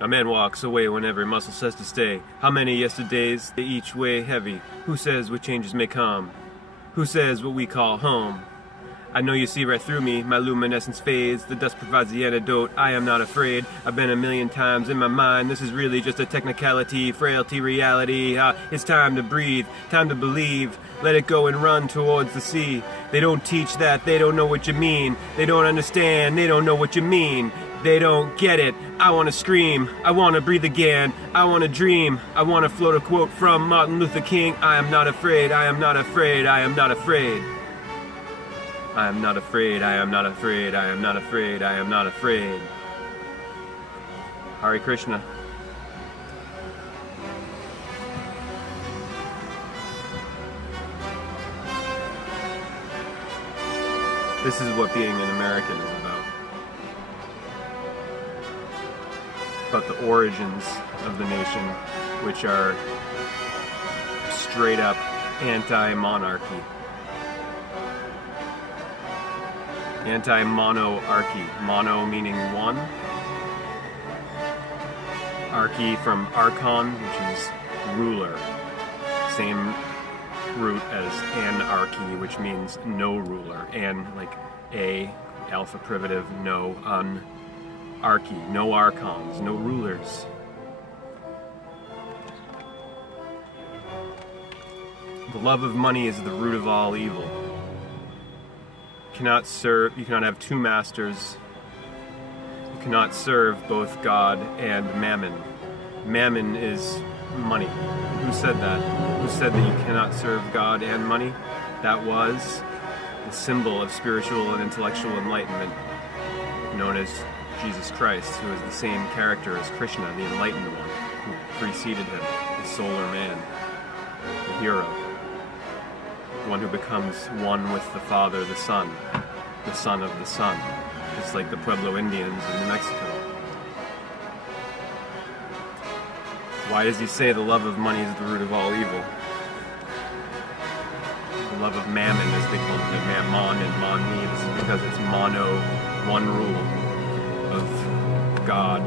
A man walks away when every muscle says to stay. How many yesterdays they each weigh heavy? Who says what changes may come? Who says what we call home? I know you see right through me, my luminescence fades, the dust provides the antidote, I am not afraid, I've been a million times in my mind, this is really just a technicality, frailty, reality, it's time to breathe, time to believe, let it go and run towards the sea. They don't teach that, they don't know what you mean, they don't understand, they don't know what you mean, they don't get it. I want to scream, I want to breathe again, I want to dream, I want to float a quote from Martin Luther King, I am not afraid, I am not afraid, I am not afraid. I am not afraid, I am not afraid, I am not afraid, I am not afraid. Hare Krishna. This is what being an American is about. About the origins of the nation, which are straight up anti-monarchy. Anti-monarchy. Mono meaning one. Archy from archon, which is ruler. Same root as anarchy, which means no ruler. And like a, alpha privative, no, archy, no archons, no rulers. The love of money is the root of all evil. You cannot have two masters. You cannot serve both God and mammon. Mammon is money. Who said that? Who said that you cannot serve God and money? That was the symbol of spiritual and intellectual enlightenment, known as Jesus Christ, who is the same character as Krishna, the enlightened one, who preceded him, the solar man, the hero. One who becomes one with the Father, the Son of the Sun, just like the Pueblo Indians in New Mexico. Why does he say the love of money is the root of all evil? The love of mammon, as they call it, mammon and mani, this is because it's mono, one rule of God.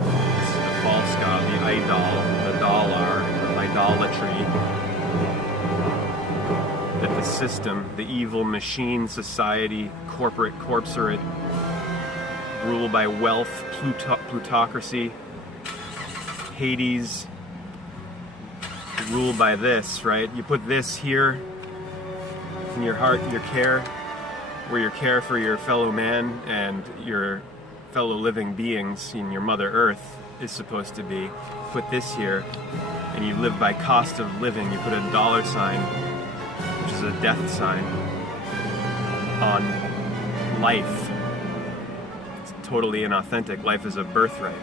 This is the false God, the idol, the dollar, the idolatry. That the system, the evil machine society, corporate corpsorate, ruled by wealth, plutocracy, Hades, ruled by this, right? You put this here in your heart, your care, where your care for your fellow man and your fellow living beings in your Mother Earth is supposed to be. Put this here, and you live by cost of living. You put a dollar sign, which is a death sign, on life. It's totally inauthentic. Life is a birthright.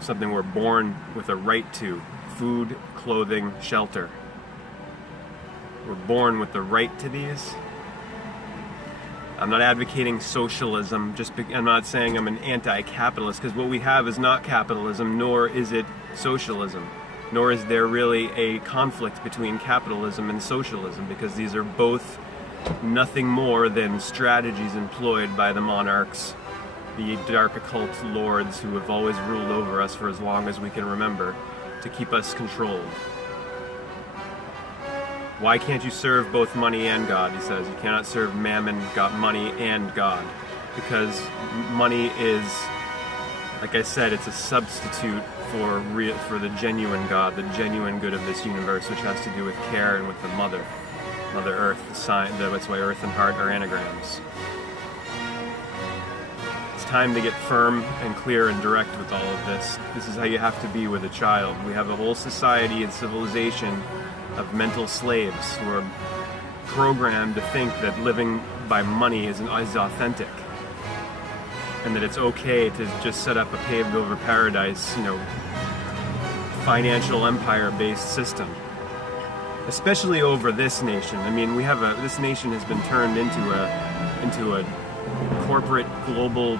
Something we're born with a right to. Food, clothing, shelter. We're born with the right to these. I'm not advocating socialism. I'm not saying I'm an anti-capitalist, because what we have is not capitalism, nor is it socialism. Nor is there really a conflict between capitalism and socialism, because these are both nothing more than strategies employed by the monarchs, the dark occult lords who have always ruled over us for as long as we can remember, to keep us controlled. Why can't you serve both money and God? He says you cannot serve mammon, money, and God, because money is, like I said, it's a substitute for the genuine God, the genuine good of this universe, which has to do with care and with the Mother Earth. That's why Earth and Heart are anagrams. It's time to get firm and clear and direct with all of this. This is how you have to be with a child. We have a whole society and civilization of mental slaves who are programmed to think that living by money is authentic, and that it's okay to just set up a paved-over paradise, financial empire-based system. Especially over this nation. I mean, this nation has been turned into a corporate global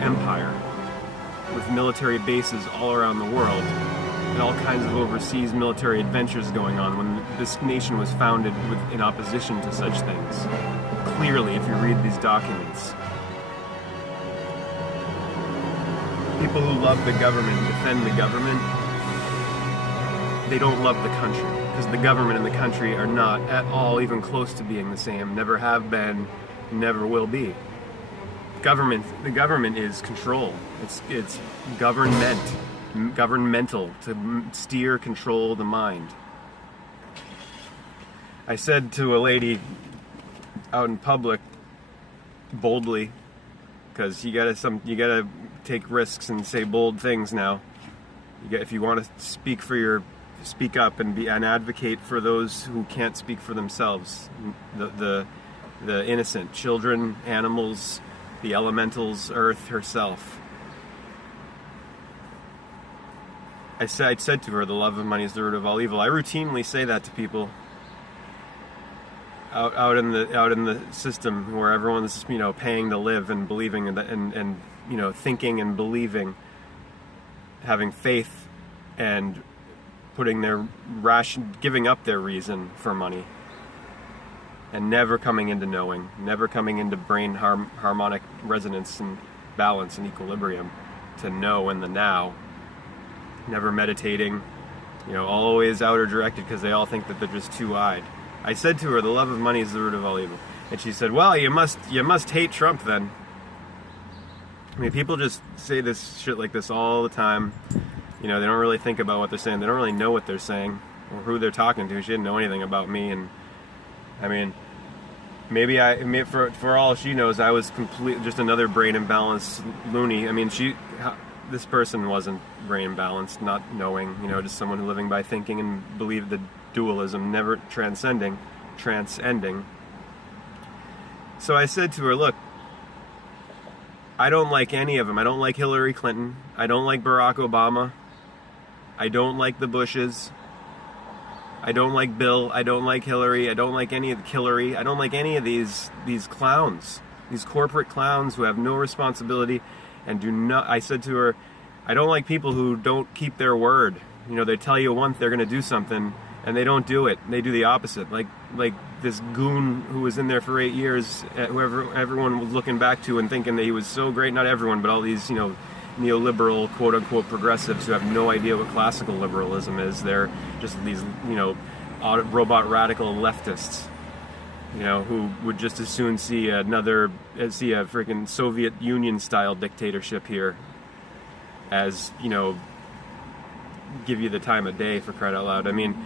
empire with military bases all around the world and all kinds of overseas military adventures going on, when this nation was founded in opposition to such things. Clearly, if you read these documents. People who love the government, defend the government, they don't love the country, because the government and the country are not at all even close to being the same, never have been, never will be. The government is control. It's governmental, to steer, control the mind. I said to a lady out in public, boldly, because you gotta take risks and say bold things now. If you want to speak up and be an advocate for those who can't speak for themselves, the innocent children, animals, the elementals, Earth herself. I said to her, the love of money is the root of all evil. I routinely say that to people out in the system where everyone's paying to live and believing and thinking and believing, having faith and giving up their reason for money, and never coming into knowing, never coming into brain harmonic resonance and balance and equilibrium to know in the now, never meditating, always outer directed because they all think that they're just two-eyed. I said to her, the love of money is the root of all evil. And she said, well, you must hate Trump then. I mean, people just say this shit like this all the time. They don't really think about what they're saying. They don't really know what they're saying or who they're talking to. She didn't know anything about me. And I mean, maybe for all she knows, I was just another brain imbalanced loony. I mean, this person wasn't brain imbalanced, not knowing, just someone who living by thinking and believed the dualism, never transcending. So I said to her, look, I don't like any of them. I don't like Hillary Clinton. I don't like Barack Obama. I don't like the Bushes. I don't like Bill. I don't like Hillary. I don't like any of Hillary. I don't like any of these clowns, these corporate clowns who have no responsibility and do not. I said to her, I don't like people who don't keep their word. They tell you once they're going to do something and they don't do it. They do the opposite. Like this goon who was in there for 8 years, whoever everyone was looking back to and thinking that he was so great. Not everyone, but all these, neoliberal, quote-unquote progressives who have no idea what classical liberalism is. They're just these, robot radical leftists, who would just as soon see a freaking Soviet Union-style dictatorship here as, give you the time of day, for crying out loud. I mean,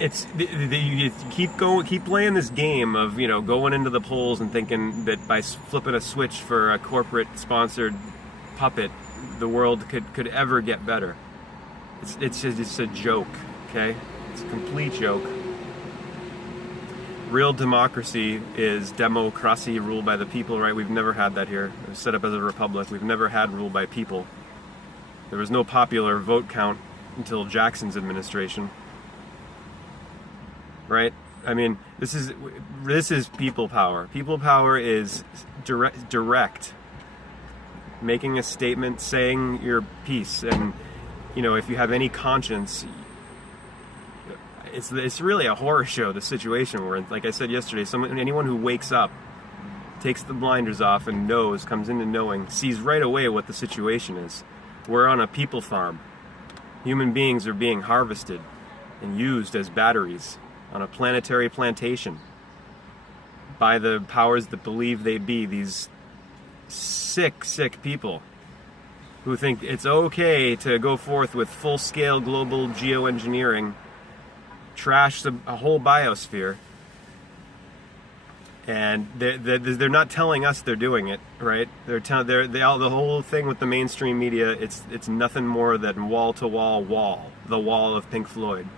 you keep playing this game of going into the polls and thinking that by flipping a switch for a corporate sponsored puppet the world could ever get better. It's a joke, okay? It's a complete joke. Real democracy is democracy, ruled by the people, right? We've never had that here. It was set up as a republic. We've never had rule by people. There was no popular vote count until Jackson's administration. Right? I mean, this is people power. People power is direct. Making a statement, saying your piece, and if you have any conscience, it's really a horror show. The situation we're in. Like I said yesterday, anyone who wakes up, takes the blinders off, and comes into knowing, sees right away what the situation is. We're on a people farm. Human beings are being harvested and used as batteries on a planetary plantation by the powers that believe they be, these sick people who think it's okay to go forth with full-scale global geoengineering, trash a whole biosphere, and they're not telling us they're doing it, right? The whole thing with the mainstream media, it's nothing more than wall-to-wall wall, the wall of Pink Floyd.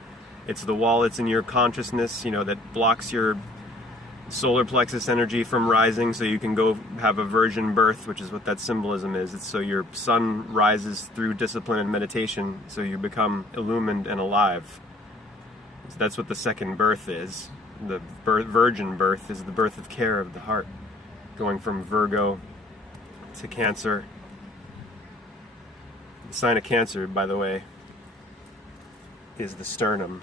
It's the wall that's in your consciousness, that blocks your solar plexus energy from rising so you can go have a virgin birth, which is what that symbolism is. It's so your sun rises through discipline and meditation so you become illumined and alive. So that's what the second birth is. The virgin birth is the birth of care of the heart, going from Virgo to Cancer. The sign of Cancer, by the way, is the sternum,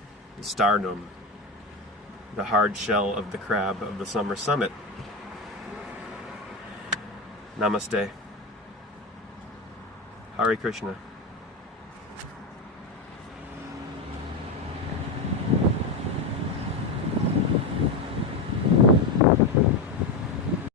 the hard shell of the crab of the summer summit. Namaste. Hare Krishna.